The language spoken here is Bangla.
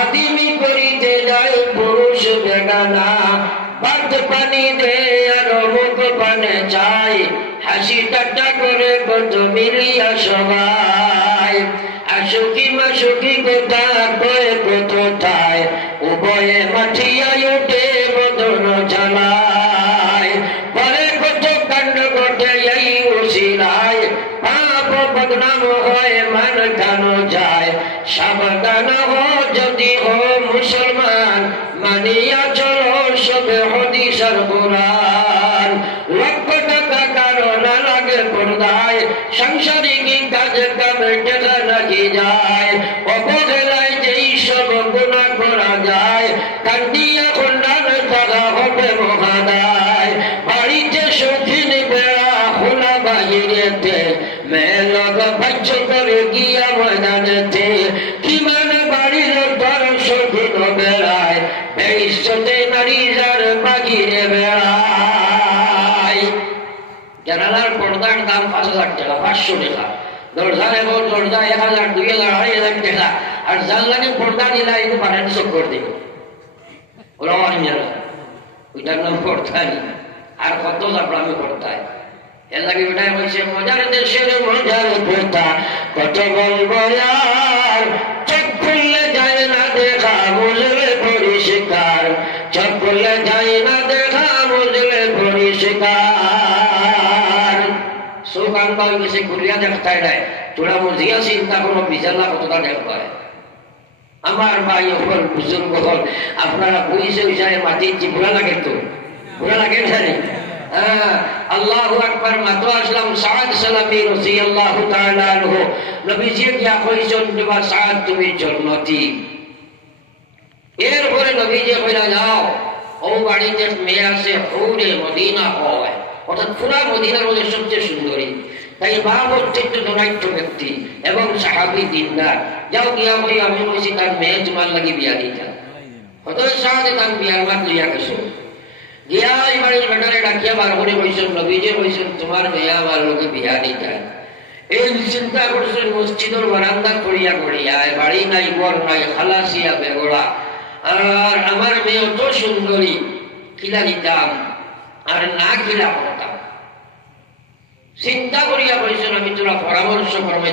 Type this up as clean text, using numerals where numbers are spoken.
আদিমি করিতে যায় পুরুষ বেগানা, বাদ পানি দে আর মুখ পানে চাই, হাসি ঠাট্টা করে কত মিলিয়া সবাই। আশুকি মাসুকি কথা কয়ে কোথায়, উভয়ে মাঠিয়ায় উঠে বদন জ্বালায়। পরে কত কাণ্ড ঘটে এই উশিলায়, পাপ বদনাম হয় মান কানো যায়। সাবধান হো যদি হো মুসলমান, মানিয়া চলো সবে হাদিস আর কোরআন। লক্ষ টাকা কারো না লাগে পর্দায়, সাংসারিক কাজে কামে টেকা লাগি যায়। অবহেলায় যেই সব গুনাহ করা যায়, কান্দিয়া কল্যাণ তারা হবে মহাদায়। বাড়িতে শৌখিন বেড়া খোলা বাহিরেতে, মেয়ে লগ বাচ্চ করে গিয়া ময়দানেতে। কি মানে বাড়ির ঘর শৌখিন বেড়ায়, ভবিষ্যতে নারী যার বাহিরে বেড়ায়। জানালার পর্দার দাম 5,000 টাকা, 500 টাকা। দরজার এবং দরজা 1,000, 2,000, 2,500 টাকা। আর জানলানে পর্দা দিলা কিন্তু বাড়ান চোখ করে দেব, ওরা ওইটার নাম পর্দা। আর কত যাবো আমি পর্দায়, এর লাগে ওটাই বলছে মজার দেশের মজার কথা কত বলবো আর। চোখ খুললে যায় না দেখা, বুঝলে পরিষ্কার। চোখ খুললে যায় না দেখা, বুঝলে পরিষ্কার। সুকান পাল বেশি খুলিয়া দেখতাই নাই, তোরা বুঝিয়া চিন্তা করো বিজালা কতটা দেখবায়। আমার ভাই হল বুজুর্গ হল, আপনারা বুঝে বুঝায় মাটির যে বুড়া লাগে, তো বুড়া লাগে জানি। আল্লাহু আকবার। মাত্র আসলাম সাদ সালামি রাদিয়াল্লাহু তাআলা আনহু, নবীজি যা কইছেন দিবা সাদ তুমি জন্নতি। এরপরে নবীজি কইলা যাও ও বাড়িতে মেয়ে আছে, ওরে মদিনা হয়, অর্থাৎ পুরা মদিনার মধ্যে সবচেয়ে সুন্দরী। তাই বাপ অত্যন্ত ধনাঢ্য ব্যক্তি এবং সাহাবী দিনদার। যাও গিয়া কই আমি কইছি তার মেয়ে তোমার লাগি বিয়া দিতা। হত সাহায্যে তার বিয়ার মাত লইয়া গেছো। গিয়া বাড়ির বেটারে ডাকিয়া বার করে কইছেন নবীজি কইছেন তোমার মেয়ে আমার লোকে বিয়া দিতা। এই চিন্তা করছেন মসজিদের বারান্দা করিয়া করিয়া, বাড়ি নাই ঘর নাই, খালাসিয়া বেগড়া। আর আমার মেয়ে অত সুন্দরী, খিলা দিতাম আর না খিলা করতাম। চিন্তা করিয়া কইছেন আমি তোরা পরামর্শ করবে।